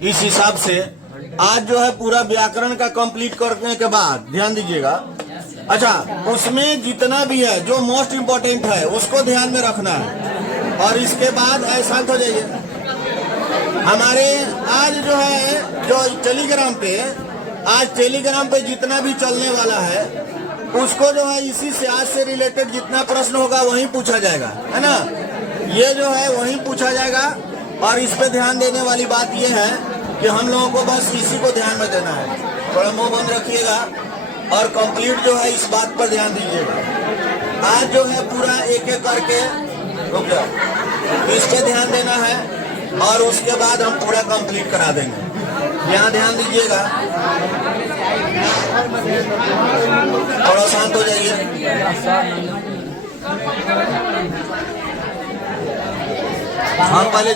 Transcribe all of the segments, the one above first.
इस हिसाब से आज जो है पूरा व्याकरण का कंप्लीट करने के बाद ध्यान दीजिएगा। अच्छा, उसमें जितना भी है जो मोस्ट इम्पोर्टेंट है उसको ध्यान में रखना है और इसके बाद शांत हो जाइए। हमारे आज जो है जो टेलीग्राम पे जितना भी चलने वाला है उसको जो है इसी से आज से रिलेटेड जितना प्रश्न होगा वहीं पूछा जाएगा, है ना। ये जो है वहीं पूछा जाएगा और इस पे ध्यान देने वाली बात ये है कि हम लोगों को बस इसी को ध्यान में देना है। थोड़ा मुंह बंद रखिएगा और कंप्लीट जो है इस बात पर ध्यान दीजिएगा। आज जो है पूरा एक एक करके इस पे ध्यान देना है और उसके बाद हम पूरा कंप्लीट करा देंगे। यहाँ ध्यान दीजिएगा, थोड़ा शांत हो जाइए। हम पहले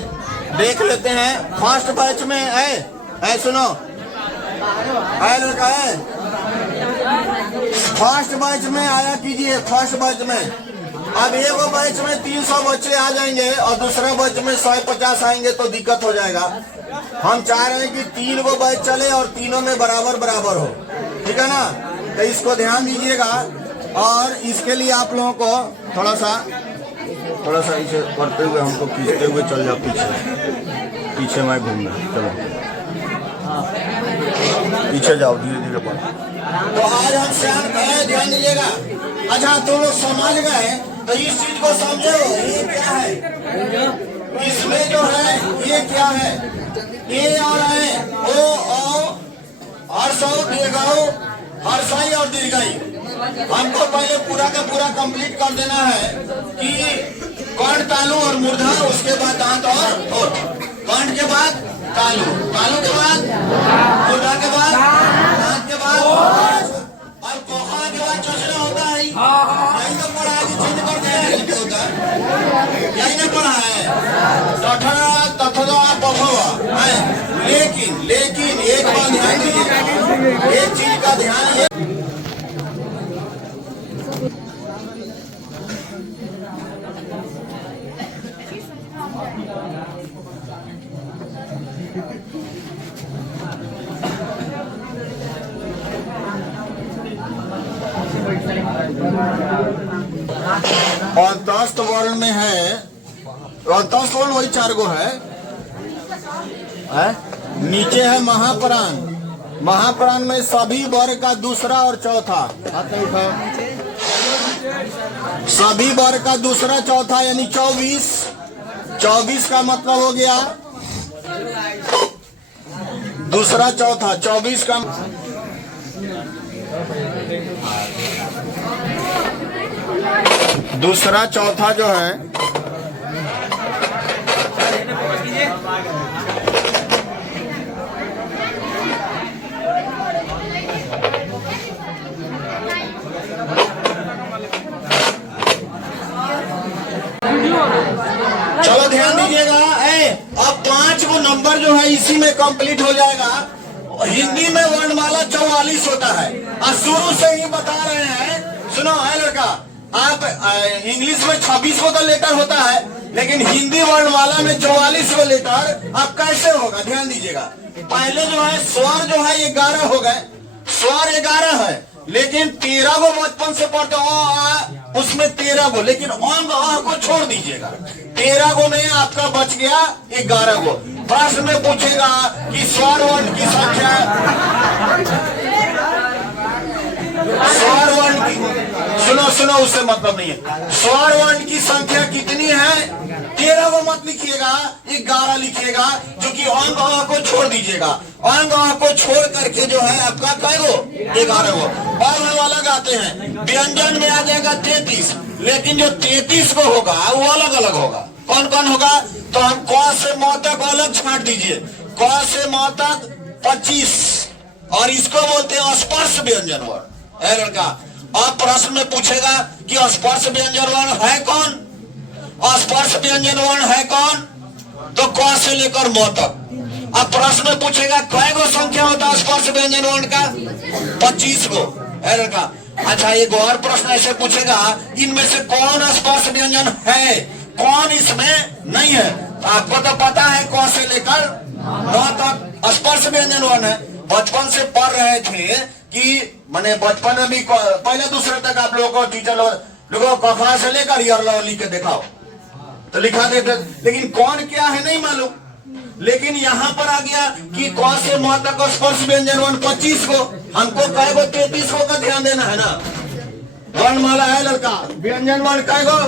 देख लेते हैं फर्स्ट बैच में है सुनो लड़का है फर्स्ट बैच में आया कीजिए। फर्स्ट बैच में अब एक बैच में 300 बच्चे आ जाएंगे और दूसरा बैच में 150 आएंगे तो दिक्कत हो जाएगा। हम चाह रहे हैं कि 3 गो बैच चले और तीनों में बराबर बराबर हो, ठीक है ना। तो इसको ध्यान दीजिएगा और इसके लिए आप लोगों को थोड़ा सा इसे करते हुए हमको खींचते हुए चल जाओ पीछे मैं घूमना, चलो पीछे जाओ धीरे धीरे पढ़ो। तो आज हम ध्यान दीजिएगा। अच्छा, तुम लोग समझ गए तो इस चीज को समझो, ये क्या है, इसमें जो है ये क्या है, ए और है ओ हर्षौ दीर्घौ हर्षाई और दीर्घाई। हमको पहले पूरा का पूरा कंप्लीट कर देना है कि कर्ण तालु और मूर्धा, उसके बाद दांत और होठ, कर्ण के बाद तालु, तालु के बाद मूर्धा के बाद दांत के बाद और कोखड़ा के बाद चौचरा होता है। यही तो पढ़ा है, चिन्ह कर दिया है क्या होता है, यही नहीं पढ़ा है तथा बभवा है। लेकिन एक बात ध्यान दीजिएगा, एक चीज का ध्यान ये अंतस्थ वर्ण में है, अंतस्थ वर्ण वही 4 गो है। नीचे है महाप्राण, महाप्राण में सभी वर्ग का दूसरा और चौथा, सभी वर्ग का दूसरा चौथा यानी 24 का मतलब हो गया दूसरा चौथा, 24 का दूसरा चौथा जो है चलो ध्यान दीजिएगा। अब 5 गो नंबर जो है इसी में कंप्लीट हो जाएगा। हिंदी में वर्णमाला 44 होता है और शुरू से ही बता रहे हैं, सुनो है लड़का, आप इंग्लिश में 26 गो तो लेटर होता है लेकिन हिंदी वर्णमाला में 44 गो लेटर अब कैसे होगा ध्यान दीजिएगा। पहले जो है स्वर जो है 11 हो गए, स्वर 11 है लेकिन 13 गो बचपन से पढ़ते हो उसमें 13 गो, लेकिन अंग को छोड़ दीजिएगा। 13 गो नहीं आपका बच गया 11 गो। प्रश्न में पूछेगा कि स्वर वर्ण की संख्या, स्वर वर्ण की सुनो उससे मतलब नहीं है। स्वर वर्ण की संख्या कितनी है? 13 को मत लिखिएगा, 11 लिखिएगा, जो कि अंग को छोड़ दीजिएगा। अंग को छोड़ करके जो है आपका कै गो? 11 गो। और हम अलग आते हैं, व्यंजन में आ जाएगा 33, लेकिन जो 33 को होगा वो अलग अलग होगा। कौन कौन होगा? तो हम क से म तक अलग छांट दीजिए, क से म तक 25, और इसको बोलते हैं स्पर्श व्यंजन वर्ण। है लड़का, अब प्रश्न में पूछेगा कि स्पर्श व्यंजन वर्ण है कौन? स्पर्श व्यंजन वर्ण है कौन? तो क से लेकर म तक। अब प्रश्न में पूछेगा कै गो संख्या होता है स्पर्श व्यंजन वर्ण का? 25 गो। है लड़का, अच्छा एक और प्रश्न ऐसे पूछेगा, इनमें से कौन स्पर्श व्यंजन है, कौन इसमें नहीं है? आपको तो पता है क से लेकर म तक स्पर्श व्यंजन वर्ण है। बचपन से पढ़ रहे थे कि मैंने बचपन में भी पहले दूसरे तक आप लोगों को टीचर लोगों को कफा से लेकर यार लिख के दिखाओ तो लिखा देते, लेकिन कौन क्या है नहीं मालूम। लेकिन यहाँ पर आ गया कि कौन से म तक स्पर्श व्यंजन वर्ण 25 को, हमको कहे गो 33 को का ध्यान देना है ना। वर्णमाला है लड़का, व्यंजन वर्ण कहे गो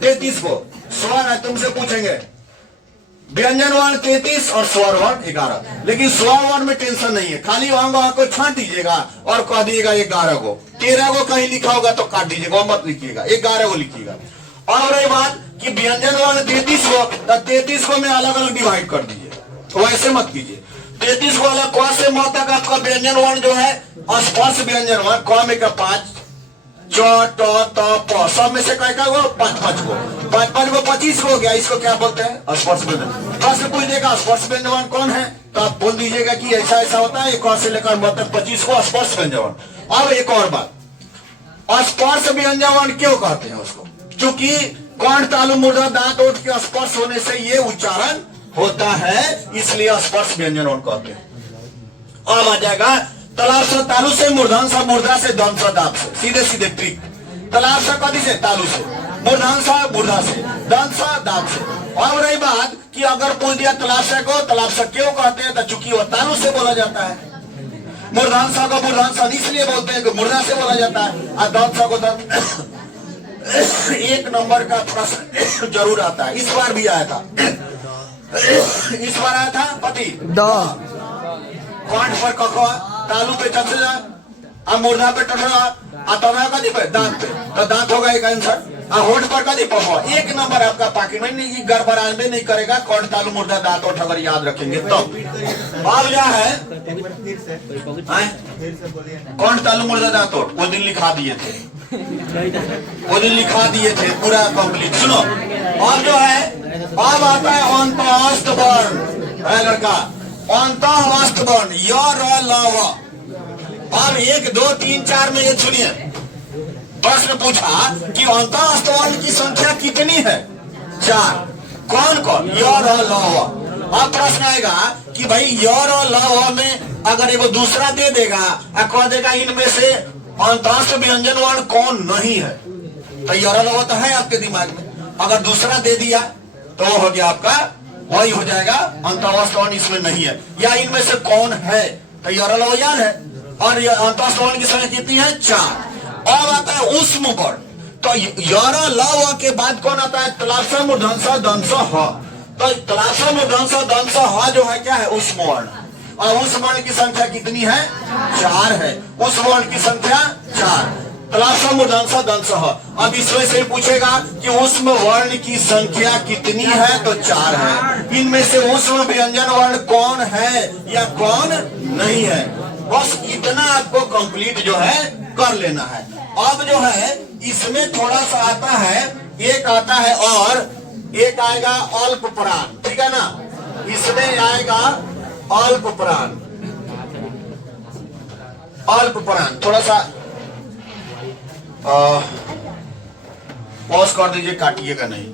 33 को। स्वर है, तुमसे पूछेंगे व्यंजन वर्ण 33 और स्वर वर्ण 11। लेकिन स्वर वर्ण में टेंशन नहीं है, खाली वहां को छांट दीजिएगा और कह दीजिएगा 11 को। 13 को कहीं लिखा होगा तो काट दीजिएगा, मत लिखिएगा, 11 को लिखिएगा। और रही बात कि व्यंजन वर्ण 33 को, तो 33 को में अलग अलग डिवाइड कर दीजिए, तो वैसे मत कीजिए। 33 को अलग क से म तक आपका व्यंजन वर्ण जो है स्पर्श व्यंजन वर्ण, क में का 5, च ट त प, सब में से क्या वो 5 को, 5 को 25 हो गया। इसको क्या बोलते हैं? स्पर्श व्यंजन। प्रश्न पूछ देगा स्पर्श व्यंजन वर्ण कौन है, तो आप बोल दीजिएगा कि ऐसा ऐसा होता है, क से लेकर म तक 25 को स्पर्श व्यंजन वर्ण। अब एक और बात, स्पर्श व्यंजन वर्ण क्यों कहते हैं उसको? क्योंकि कौन तालु मूर्धा दांत ओठ के स्पर्श होने से ये उच्चारण होता है, इसलिए स्पर्श व्यंजन वर्ण कहते हैं। अब आ जाएगा तालाब से तालु से, मूर्धांसा मूर्धा से, दंसा दांत से, सीधे सीधे ट्रिक। तालाब से कदी से, तालु से, मूर्धांसा मूर्धा से, दंसा दांत से। अब रही बात कि अगर पूछ दिया तलाशा को, तलाशा क्यों कहते हैं, तो चूंकि वो तालु से बोला जाता है। मूर्धांसा को मूर्धांसा इसलिए बोलते हैं कि मूर्धा से बोला जाता है, और दंसा को दंत। एक नंबर का प्रश्न जरूर आता है, इस बार भी आया था, इस बार आया था पति कांठ पर कखवा, तालू पे चखला, मूर्धा पे टठला, तवा कदी पे दांत पे, तो दांत होगा एक आंसर। होठ पर कदी पहुआ, एक नंबर आपका पाकिट में नहीं, गड़बड़ाने नहीं करेगा। कौन तालू मूर्धा दांत ओठ अगर याद रखेंगे तो। अब क्या है कौन तालू मूर्धा दांत ओठ, वो दिन लिखा दिए थे, वो दिन लिखा दिए थे पूरा कंप्लीट। सुनो अब जो है, अब आता है अंतःस्थ वर्ण है लड़का, अंतःस्थ वर्ण य र ल व। अब 1 2 3 4 में ये सुनिए, प्रश्न पूछा कि अंतःस्थ वर्ण की संख्या कितनी है? 4। कौन कौन? य र ल व। अब प्रश्न आएगा कि भाई य र ल व में अगर एगो दूसरा दे देगा और कह देगा इनमें से अंतःस्थ व्यंजन वर्ण कौन नहीं है, तो य र ल व तो है आपके दिमाग में। अगर दूसरा दे दिया तो वो हो गया आपका, वही हो जाएगा अंतःस्थ वर्ण इसमें नहीं है। या इनमें से कौन है, तो य र ल व याद है। और अंतःस्थ वर्ण की संख्या कितनी है? 4। अब आता है ऊष्म वर्ण, तो य र ल व के बाद कौन आता है? तलाशा मूर्धन्सा दंसा ह। तो तलाशा मूर्धन्सा दंसा ह जो है क्या है? ऊष्म वर्ण। और उस वर्ण की संख्या कितनी है? 4 है। उस वर्ण की संख्या 4, तलाशा मूर्धन्सा दंसा ह। अब इसमें से पूछेगा कि ऊष्म वर्ण की संख्या कितनी है, तो 4 है। इनमें से ऊष्म व्यंजन वर्ण कौन है या कौन नहीं है, बस इतना आपको कंप्लीट जो है कर लेना है। अब जो है इसमें थोड़ा सा आता है, एक आता है और एक आएगा अल्प प्राण, ठीक है ना। इसमें आएगा अल्प प्राण, अल्प प्राण। थोड़ा सा पॉज कर दीजिए, काटिएगा नहीं।